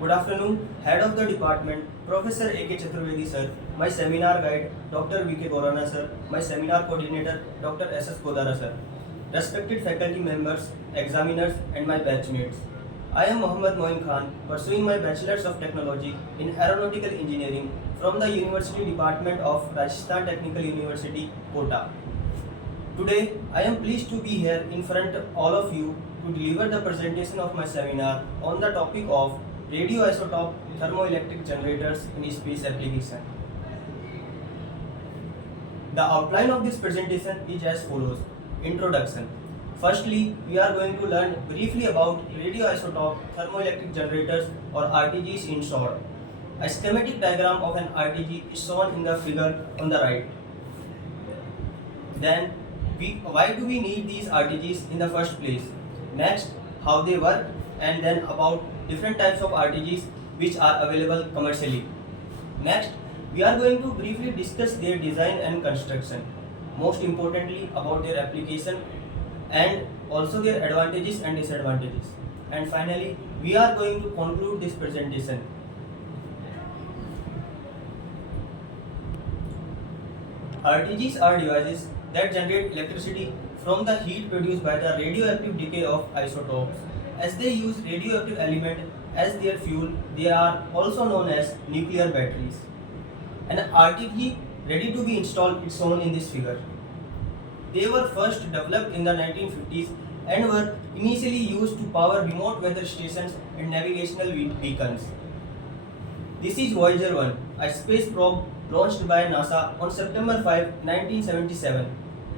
Good afternoon, Head of the Department, Professor A.K. Chaturvedi sir, my seminar guide, Dr. V.K. Borana sir, my seminar coordinator, Dr. S.S. Kodara sir, respected faculty members, examiners, and my batchmates. I am Mohammad Moin Khan, pursuing my Bachelor's of Technology in Aeronautical Engineering from the University Department of Rajasthan Technical University, Kota. Today, I am pleased to be here in front of all of you to deliver the presentation of my seminar on the topic of radioisotope thermoelectric generators in space application. The outline of this presentation is as follows. Introduction. Firstly, we are going to learn briefly about radioisotope thermoelectric generators or RTGs in short. A schematic diagram of an RTG is shown in the figure on the right. Then, why do we need these RTGs in the first place? Next, how they work, and then about different types of RTGs which are available commercially. Next, we are going to briefly discuss their design and construction. Most importantly, about their application and also their advantages and disadvantages. And finally, we are going to conclude this presentation. RTGs are devices that generate electricity from the heat produced by the radioactive decay of isotopes. As they use radioactive element as their fuel, they are also known as nuclear batteries. An RTG ready to be installed is shown in this figure. They were first developed in the 1950s and were initially used to power remote weather stations and navigational beacons. This is Voyager 1, a space probe launched by NASA on September 5, 1977,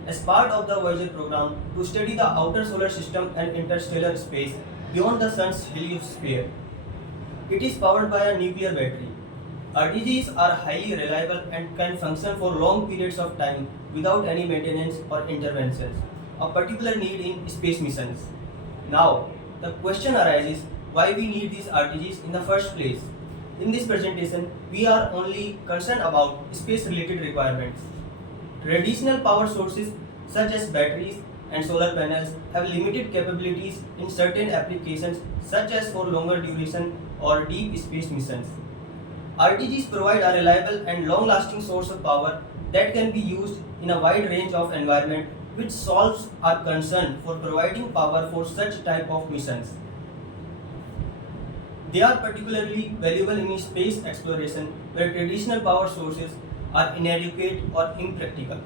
as part of the Voyager program to study the outer solar system and interstellar space beyond the Sun's heliosphere. It is powered by a nuclear battery. RTGs are highly reliable and can function for long periods of time without any maintenance or interventions, a particular need in space missions. Now, the question arises why we need these RTGs in the first place. In this presentation, we are only concerned about space-related requirements. Traditional power sources such as batteries and solar panels have limited capabilities in certain applications such as for longer duration or deep space missions. RTGs provide a reliable and long-lasting source of power that can be used in a wide range of environments, which solves our concern for providing power for such type of missions. They are particularly valuable in space exploration where traditional power sources are inadequate or impractical.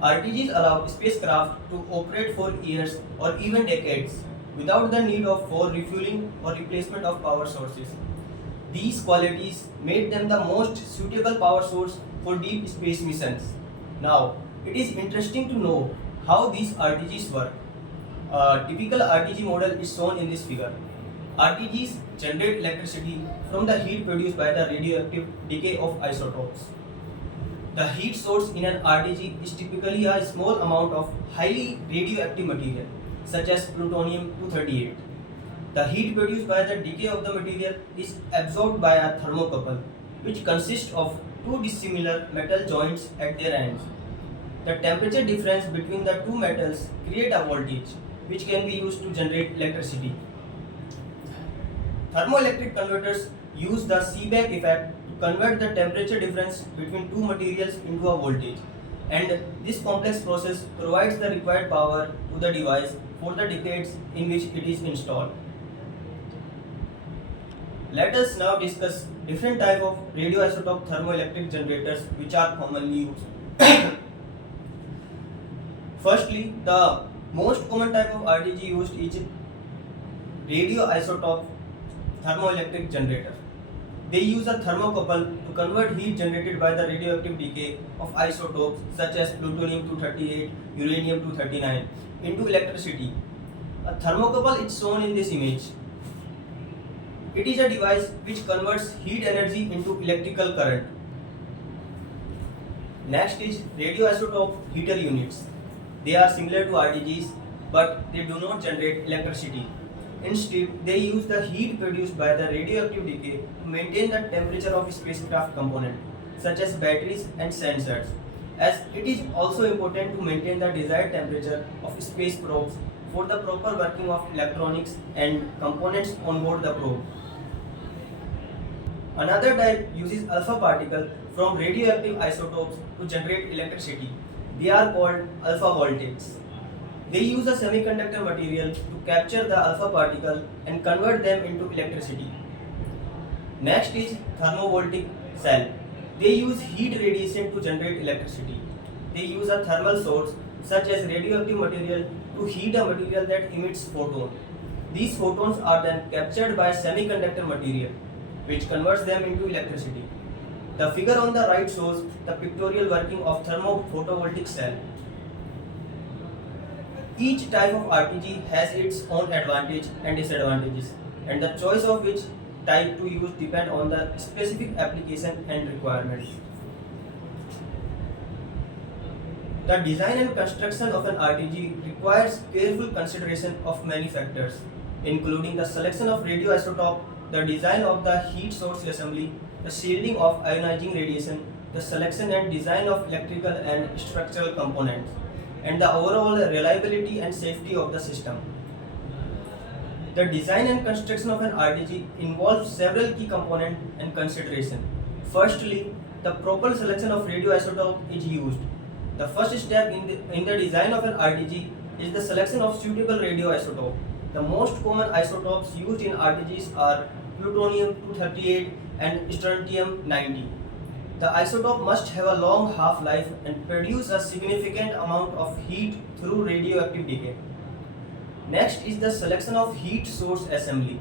RTGs allow spacecraft to operate for years or even decades without the need for refueling or replacement of power sources. These qualities made them the most suitable power source for deep space missions. Now, it is interesting to know how these RTGs work. A typical RTG model is shown in this figure. RTGs generate electricity from the heat produced by the radioactive decay of isotopes. The heat source in an RTG is typically a small amount of highly radioactive material, such as plutonium-238. The heat produced by the decay of the material is absorbed by a thermocouple, which consists of two dissimilar metal joints at their ends. The temperature difference between the two metals create a voltage, which can be used to generate electricity. Thermoelectric converters use the Seebeck effect to convert the temperature difference between two materials into a voltage, and this complex process provides the required power to the device for the decades in which it is installed. Let us now discuss different types of radioisotope thermoelectric generators which are commonly used. Firstly, the most common type of RTG used is radioisotope thermoelectric generator. They use a thermocouple to convert heat generated by the radioactive decay of isotopes such as plutonium-238, uranium-239 into electricity. A thermocouple is shown in this image. It is a device which converts heat energy into electrical current. Next is radioisotope heater units. They are similar to RTGs, but they do not generate electricity. Instead, they use the heat produced by the radioactive decay to maintain the temperature of spacecraft components, such as batteries and sensors, as it is also important to maintain the desired temperature of space probes for the proper working of electronics and components on board the probe. Another type uses alpha particle from radioactive isotopes to generate electricity. They are called alpha voltaics. They use a semiconductor material to capture the alpha particle and convert them into electricity. Next is thermovoltaic cell. They use heat radiation to generate electricity. They use a thermal source such as radioactive material to heat a material that emits photons. These photons are then captured by semiconductor material, which converts them into electricity. The figure on the right shows the pictorial working of thermophotovoltaic cell. Each type of RTG has its own advantage and disadvantages, and the choice of which type to use depend on the specific application and requirements. The design and construction of an RTG requires careful consideration of many factors, including the selection of radioisotope, the design of the heat source assembly, the shielding of ionizing radiation, the selection and design of electrical and structural components, and the overall reliability and safety of the system. The design and construction of an RTG involves several key components and consideration. Firstly, the proper selection of radioisotope is used. The first step in the design of an RTG is the selection of suitable radioisotope. The most common isotopes used in RTGs are plutonium-238 and strontium-90. The isotope must have a long half-life and produce a significant amount of heat through radioactive decay. Next is the selection of heat source assembly.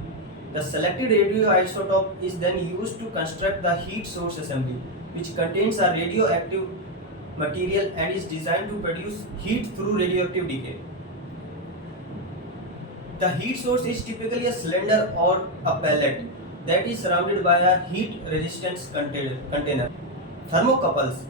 The selected radioisotope is then used to construct the heat source assembly, which contains a radioactive material and is designed to produce heat through radioactive decay. The heat source is typically a cylinder or a pellet that is surrounded by a heat resistance container. Thermocouples.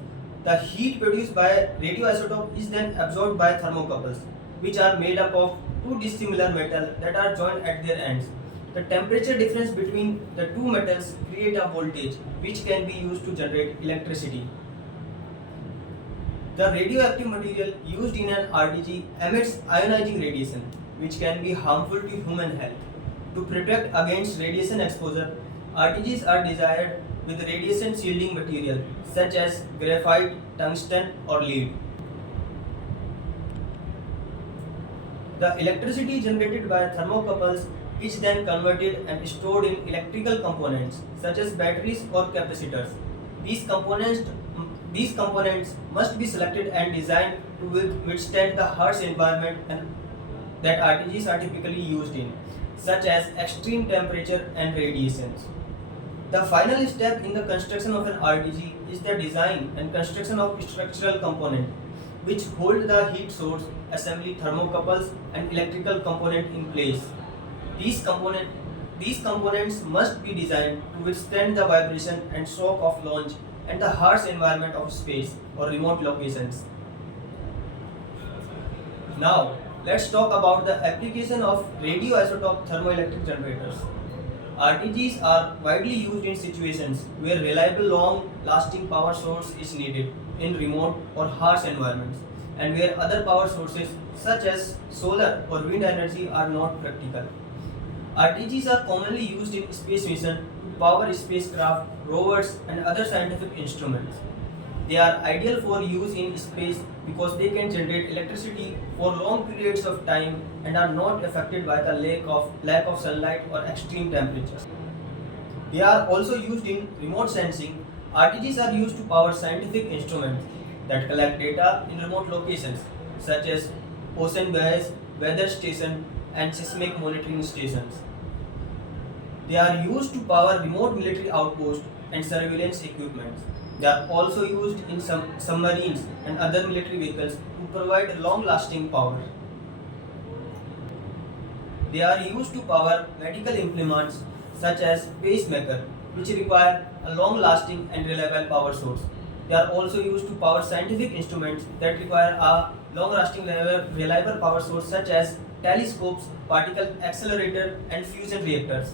The heat produced by radioisotope is then absorbed by thermocouples, which are made up of two dissimilar metals that are joined at their ends. The temperature difference between the two metals create a voltage which can be used to generate electricity. The radioactive material used in an RTG emits ionizing radiation, which can be harmful to human health. To protect against radiation exposure, RTGs are designed with radiation shielding material such as graphite, tungsten, or lead. The electricity generated by thermocouples is then converted and stored in electrical components such as batteries or capacitors. These components must be selected and designed to withstand the harsh environment that RTGs are typically used in, such as extreme temperature and radiations. The final step in the construction of an RTG is the design and construction of structural components which hold the heat source, assembly, thermocouples, and electrical component in place. These components must be designed to withstand the vibration and shock of launch and the harsh environment of space or remote locations. Now, let's talk about the application of radioisotope thermoelectric generators. RTGs are widely used in situations where reliable long-lasting power source is needed in remote or harsh environments, and where other power sources such as solar or wind energy are not practical. RTGs are commonly used in space mission to power spacecraft, rovers, and other scientific instruments. They are ideal for use in space because they can generate electricity for long periods of time and are not affected by the lack of sunlight or extreme temperatures. They are also used in remote sensing. RTGs are used to power scientific instruments that collect data in remote locations such as ocean buoys, weather stations, and seismic monitoring stations. They are used to power remote military outposts and surveillance equipment. They are also used in some submarines and other military vehicles to provide long-lasting power. They are used to power medical implements such as pacemaker, which require a long-lasting and reliable power source. They are also used to power scientific instruments that require a long-lasting reliable power source such as telescopes, particle accelerator, and fusion reactors.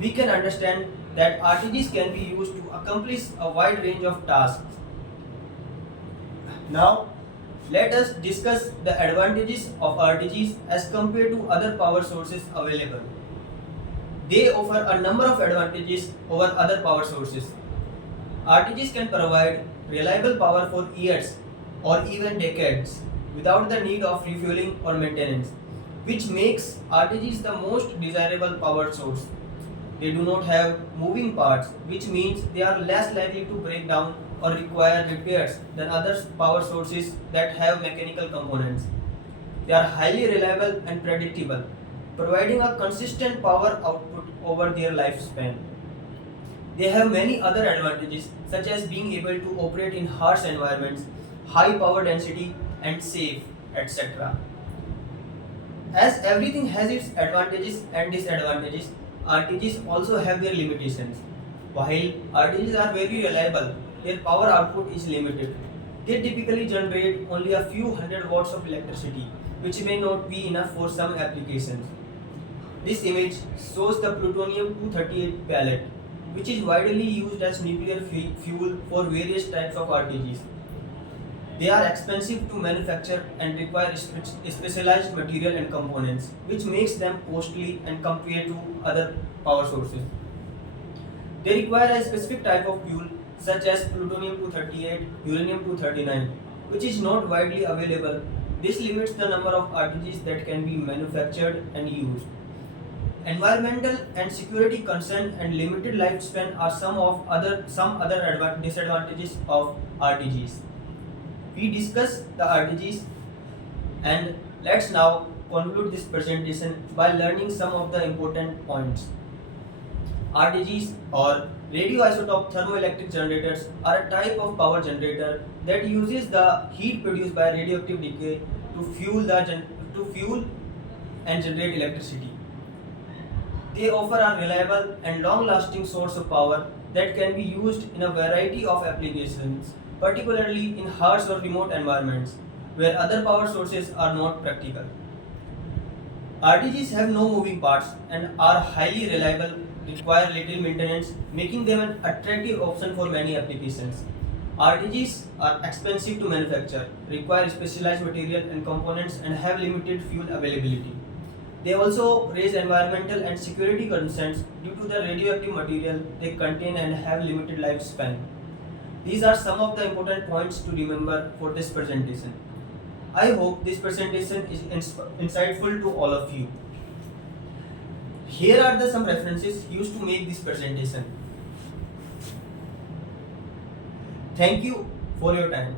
We can understand that RTGs can be used to accomplish a wide range of tasks. Now, let us discuss the advantages of RTGs as compared to other power sources available. They offer a number of advantages over other power sources. RTGs can provide reliable power for years or even decades without the need of refueling or maintenance, which makes RTGs the most desirable power source. They do not have moving parts, which means they are less likely to break down or require repairs than other power sources that have mechanical components. They are highly reliable and predictable, providing a consistent power output over their lifespan. They have many other advantages, such as being able to operate in harsh environments, high power density, and safe, etc. As everything has its advantages and disadvantages, RTGs also have their limitations. While RTGs are very reliable, their power output is limited. They typically generate only a few hundred watts of electricity, which may not be enough for some applications. This image shows the plutonium-238 pellet, which is widely used as nuclear fuel for various types of RTGs. They are expensive to manufacture and require specialized material and components, which makes them costly and compared to other power sources. They require a specific type of fuel, such as plutonium-238, uranium-239, which is not widely available. This limits the number of RTGs that can be manufactured and used. Environmental and security concerns and limited lifespan are some other disadvantages of RTGs. We discuss the RTGs, and let's now conclude this presentation by learning some of the important points. RTGs or radioisotope thermoelectric generators are a type of power generator that uses the heat produced by radioactive decay to fuel and generate electricity. They offer a reliable and long-lasting source of power that can be used in a variety of applications, particularly in harsh or remote environments where other power sources are not practical. RTGs have no moving parts and are highly reliable, require little maintenance, making them an attractive option for many applications. RTGs are expensive to manufacture, require specialized material and components, and have limited fuel availability. They also raise environmental and security concerns due to the radioactive material they contain and have limited lifespan. These are some of the important points to remember for this presentation. I hope this presentation is insightful to all of you. Here are some references used to make this presentation. Thank you for your time.